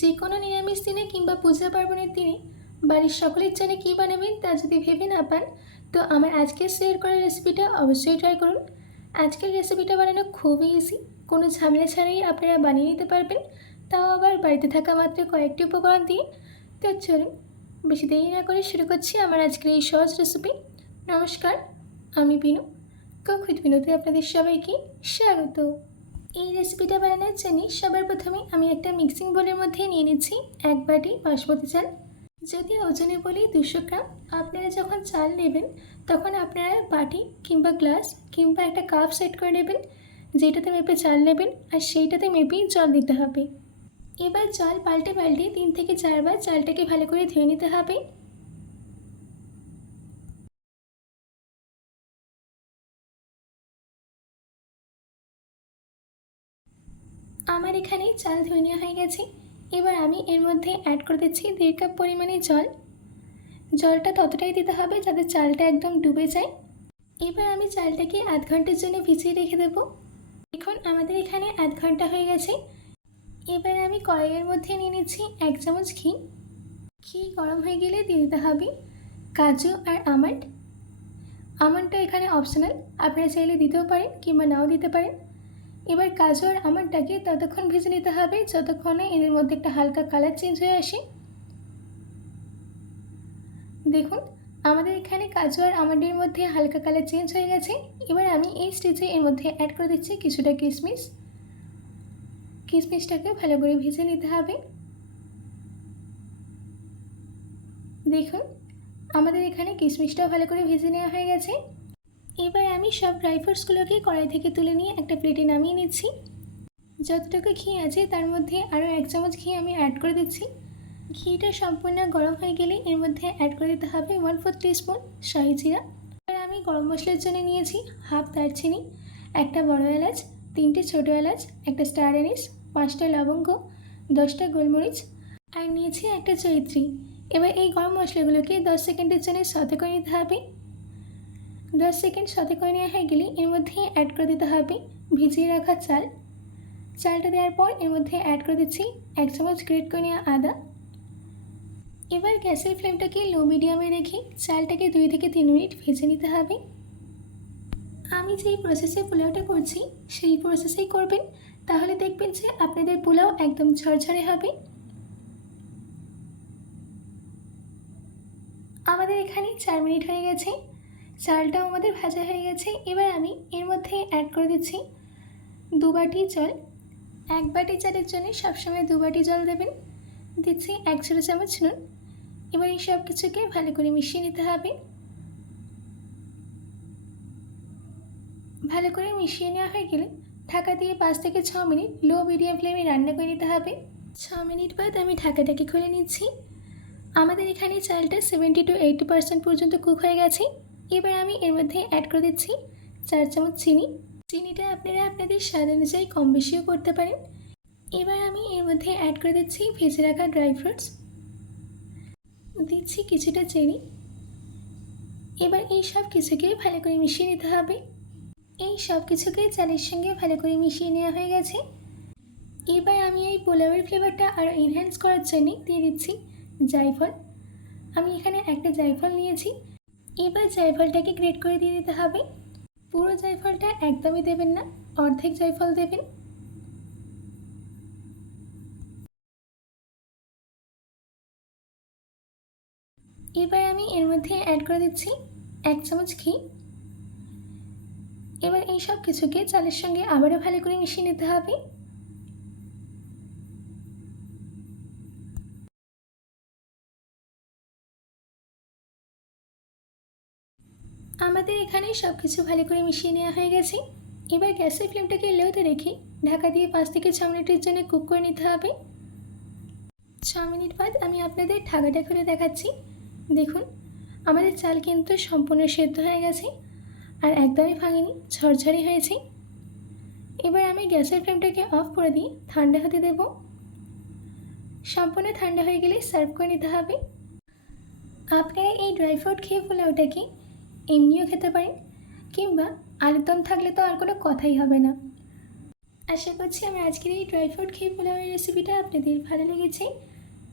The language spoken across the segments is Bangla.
যে কোনো নিরামিষ দিনে কিংবা পূজা পার্বণের দিনে বাড়ির সকলের জন্য কী বানাবেন তা যদি ভেবে না পান, তো আমার আজকের শেয়ার করা রেসিপিটা অবশ্যই ট্রাই করুন। আজকের রেসিপিটা বানানো খুবই ইজি, কোনো ঝামেলা ছাড়াই আপনারা বানিয়ে নিতে পারবেন, তাও আবার বাড়িতে থাকা মাত্র কয়েকটি উপকরণ দিয়ে। তো চলুন বেশি দেরি না করে শুরু করছি আমার আজকের এই সহজ রেসিপি। নমস্কার, আমি বিনু। কুক উইথ বিনুতে আপনাদের সবাইকে স্বাগত। এই রেসিপিটা বানানোর জন্য সবার প্রথমে আমি একটা মিক্সিং বোলের মধ্যে নিয়ে নিচ্ছি 1 বাটি বাসমতি চাল। যদি ওজনে বলি 200 গ্রাম। আপনারা যখন চাল নেবেন তখন আপনারা বাটি কিংবা গ্লাস কিংবা একটা কাপ সেট করে নেবেন, যেটাতে মেপে চাল নেবেন আর সেইটাতে মেপেই জল দিতে হবে। এবার জল পাল্টে পাল্টে 3 থেকে 4 বার চালটাকে ভালো করে ধুয়ে নিতে হবে। আমার এখানে চাল ধুয়ে নেওয়া হয়ে গেছে। এবার আমি এর মধ্যে অ্যাড করে দিচ্ছি 1.5 কাপ পরিমাণে জল। জলটা ততটাই দিতে হবে যাতে চালটা একদম ডুবে যায়। এবার আমি চালটাকে আধ ঘন্টার জন্য ভিজিয়ে রেখে দেবো। এখন আমাদের এখানে আধ ঘন্টা হয়ে গেছে। এবার আমি কড়াইয়ের মধ্যে নিয়ে নিচ্ছি 1 চামচ ঘি। ঘি গরম হয়ে গেলে দিয়ে দিতে হবে কাজু আর আমন্ড। আমন্ডটা এখানে অপশনাল, আপনারা চাইলে দিতেও পারেন কিংবা নাও দিতে পারেন। এবার কাজু আর আমন্ডটাকে ততক্ষণ ভেজে নিতে হবে যতক্ষণে এদের মধ্যে একটা হালকা কালার চেঞ্জ হয়ে আসে। দেখুন আমাদের এখানে কাজু আর আমন্ডের মধ্যে হালকা কালার চেঞ্জ হয়ে গেছে। এবার আমি এই স্টেজে এর মধ্যে অ্যাড করে দিচ্ছি কিছুটা কিশমিশ। কিশমিশটাকে ভালো করে ভেজে নিতে হবে। দেখুন আমাদের এখানে কিশমিশটাও ভালো করে ভেজে নেওয়া হয়ে গেছে। এবার আমি সব ড্রাই ফ্রুটসগুলোকে কড়াই থেকে তুলে নিয়ে একটা প্লেটে নামিয়ে নিচ্ছি। যতটুকু ঘি আছে তার মধ্যে আরও 1 চামচ ঘি আমি অ্যাড করে দিচ্ছি। ঘিটা সম্পূর্ণ গরম হয়ে গেলে এর মধ্যে অ্যাড করে দিতে হবে 1/4 টিস্পুন শাহি জিরা। এবার আমি গরম মশলার জন্য নিয়েছি হাফ দারচিনি, একটা বড় এলাচ, 3টে ছোটো এলাচ, একটা স্টার অ্যানিস, 5টা লবঙ্গ, 10টা গোলমরিচ আর নিয়েছি একটা জয়িত্রী। এবার এই গরম মশলাগুলোকে 10 সেকেন্ডের জন্য সতে করে নিতে হবে। 10 সেকেন্ড সতে করে নেওয়া হয়ে গেলে এর মধ্যে অ্যাড করে দিতে হবে ভিজিয়ে রাখা চাল। চালটা দেওয়ার পর এর মধ্যে অ্যাড করে দিচ্ছি 1 চামচ গ্রেট করে নেওয়া আদা। এবার গ্যাসের ফ্লেমটাকে লো মিডিয়ামে রেখে চালটাকে 2 থেকে 3 মিনিট ভেজে নিতে হবে। আমি যেই প্রসেসে পোলাওটা করছি সেই প্রসেসেই করবেন, তাহলে দেখবেন যে আপনাদের পোলাও একদম ঝরঝরে হবে। আমাদের এখানে 4 মিনিট হয়ে গেছে, চালটাও আমাদের ভাজা হয়ে গেছে। এবার আমি এর মধ্যে অ্যাড করে দিচ্ছি 2 বাটি জল। 1 বাটি চালের জন্য সবসময় 2 বাটি জল দেবেন। দিচ্ছি 1 ছোটো চামচ নুন। এবার এই সব কিছুকে ভালো করে মিশিয়ে নিতে হবে। ভালো করে মিশিয়ে নেওয়া হয়ে গেলে ঢাকা দিয়ে 5 থেকে 6 মিনিট লো মিডিয়াম ফ্লেমে রান্না করে নিতে হবে। 6 মিনিট বাদ আমি ঢাকাটাকে খুলে নিচ্ছি। আমাদের এখানে চালটা 70 to 80% পর্যন্ত কুক হয়ে গেছে। এবার আমি এর মধ্যে অ্যাড করে দিচ্ছি 4 চামচ চিনি। চিনিটা আপনারা আপনাদের স্বাদ অনুযায়ী কম বেশিও করতে পারেন। এবার আমি এর মধ্যে অ্যাড করে দিচ্ছি ভেজে রাখা ড্রাই ফ্রুটস, দিচ্ছি কিছুটা চেরি। এবার এই সব কিছুকে ভালো করে মিশিয়ে নিতে হবে। এই সব কিছুকে চালের সঙ্গে ভালো করে মিশিয়ে নেওয়া হয়ে গেছে। এবার আমি এই পোলাওয়ের ফ্লেভারটা আরও এনহ্যান্স করার জন্য দিয়ে দিচ্ছি জায়ফল। আমি এখানে একটা জায়ফল নিয়েছি। এবার জায়ফলটাকে গ্রেট করে দিয়ে দিতে হবে। পুরো জায়ফলটা একদমই দেবেন না, অর্ধেক জায়ফল দেবেন। এবার আমি এর মধ্যে অ্যাড করে দিচ্ছি 1 চামচ ঘি। এবার এই সব কিছুকে চালের সঙ্গে আবারও ভালো করে মিশিয়ে নিতে হবে। আমাদের এখানে সব কিছু ভালো করে মিশিয়ে নেওয়া হয়ে গেছে। এবার গ্যাসের ফ্লেমটাকে লোতে রেখে ঢাকা দিয়ে 5 থেকে 6 মিনিটের জন্য কুক করে নিতে হবে। 6 মিনিট বাদ আমি আপনাদের ঢাকাটা খুলে দেখাচ্ছি। দেখুন আমাদের চাল কিন্তু সম্পূর্ণ সেদ্ধ হয়ে গেছে আর একদমই ভাঙেনি, ঝরঝরে হয়েছে। এবার আমি গ্যাসের ফ্লেমটাকে অফ করে দিয়ে ঠান্ডা হতে দেব। সম্পূর্ণ ঠান্ডা হয়ে গেলে সার্ভ করে নিতে হবে। আপনারা এই ড্রাই ফ্রুট খেয়ে পোলাওটাকে এমনিও খেতে পারেন, কিংবা আলুর দম থাকলে তো আর কোনো কথাই হবে না। আশা করছি আমার আজকের এই ড্রাই ফ্রুট খেয়ে পোলাওয়ের রেসিপিটা আপনাদের ভালো লেগেছে।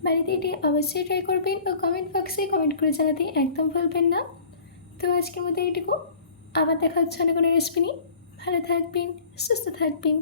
বাড়িতে এটি অবশ্যই ট্রাই করবেন ও কমেন্ট বক্সে কমেন্ট করে জানাতে একদম ভুলবেন না। তো আজকের মতো এইটুকু, আবার দেখা হচ্ছে অন্য কোনো রেসিপি নিয়ে। ভালো থাকবেন, সুস্থ থাকবেন।